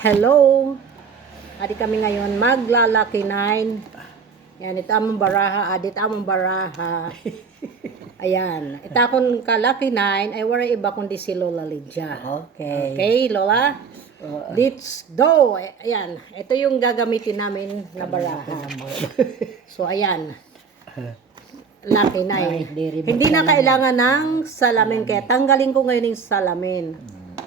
Hello! Adi kami ngayon maglalaki 9. Yan, ito among baraha, adit among baraha. Ayan, ito akong kalaki 9 ay wala iba kundi si Lola Lydia. Okay. Okay, Lola? Let's go! Ayan, ito yung gagamitin namin na baraha. So, ayan. Lucky 9. Hindi na kailangan ng salamin, kaya tanggalin ko ngayon yung salamin.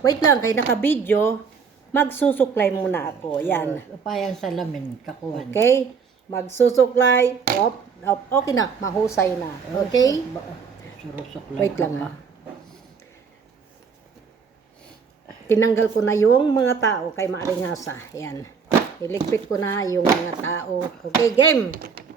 Wait lang, kaya naka-video, magsusuklay muna ako. Yan. Upayang salamin, kakuhan. Okay? Magsusuklay. Okay na, mahusay na. Okay? Surusok lang. Wait lang ha. Tinanggal ko na yung mga tao kay Maringasa. Yan. Iligpit ko na yung mga tao. Okay, game!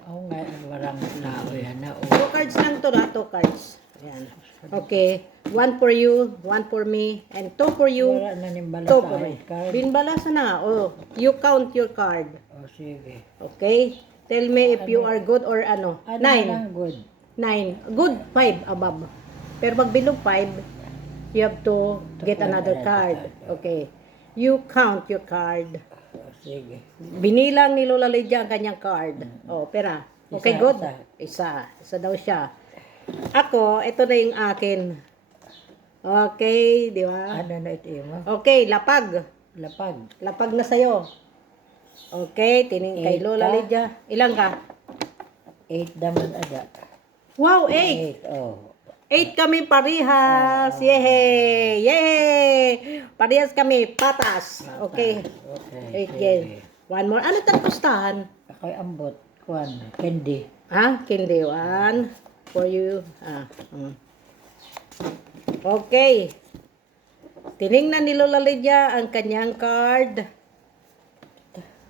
Oo nga, warang tao yan na. 2 cards lang to na, 2 cards. Yan. Okay. 1 for you, 1 for me, and 2 for you, Wala na nimbala 2 sa for me. card. Binbalasa na. Oh, you count your card. O sige. Okay? Tell me if you are good or ano. Ano 9. lang good? 9. Good. 5 above. Pero pag below 5, you have to get another card. Okay. You count your card. O sige. Binilang ni Lola Lydia ang kanyang card. Oh, pera. Okay, Isa, good. isa. Isa daw siya. Ako, ito na yung akin. Okay, di ba? Ano na ito mo? Okay, lapag. Lapag. Lapag na sa'yo. Okay, tining kay 8 Lola ka? Lydia. Ilang ka? 8 daman ada. Wow, 8. 8, oh. 8 kami parehas. Yehey! Yehey! Parehas kami. Patas. Okay. Okay. 8 game. One more. Ano itong pustahan? Ako'y ambot. Kuhan. Candy. Ha? Kindi. 1 for you. Okay. Tiningnan ni Lola Lydia ang kanyang card.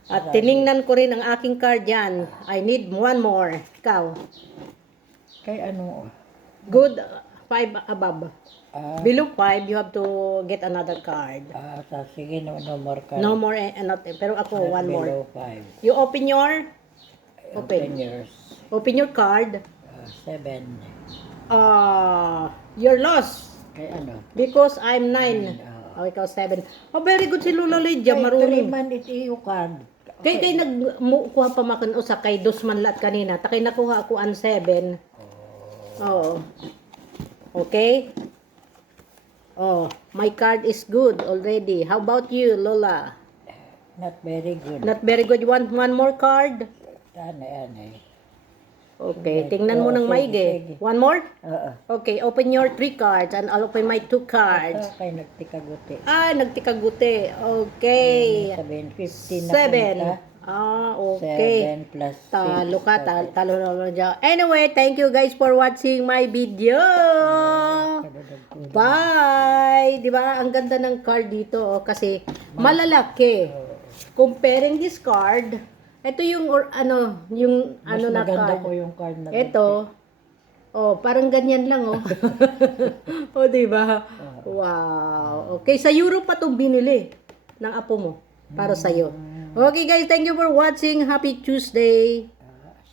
At tiningnan ko rin ang aking card yan. I need one more. Ikaw. Kay ano? Good. 5 above. Ah, Below 5, you have to get another card. sige, no more card. No more, not, pero ako, one more. Below 5. You open your, Open yours. open your card. 7. You're lost. Kay ano? Because I'm 9. Oh, ikaw 7. Oh, very good si Lola Lydia, marunong. man iti yung card. Kay nagkuha pa makan usa kay dosman lat kanina. Takay nakuha ako ang 7. Oo. Okay? Oh, my card is good already. How about you, Lola? Not very good. Not very good. You want one more card? Ano. Okay, tingnan mo ng sige, maigi. sige. One more? Oo. Okay, open your 3 cards and I'll open my 2 cards. Kay nagtikaguti. Nagtikaguti. Okay. Sabihin, 15 na 7. punta. Okay. 7 plus 6. Talo ka, talo na dyan. Anyway, thank you guys for watching my video. Bye! Di ba? Ang ganda ng card dito kasi malalaki. Comparing this card, ito yung yung Mas na maganda card. ko yung card na. Ito, parang ganyan lang, di ba? Wow. Okay, sa Europe pa 'tong binili ng apo mo para sa iyo. Okay guys, thank you for watching. Happy Tuesday.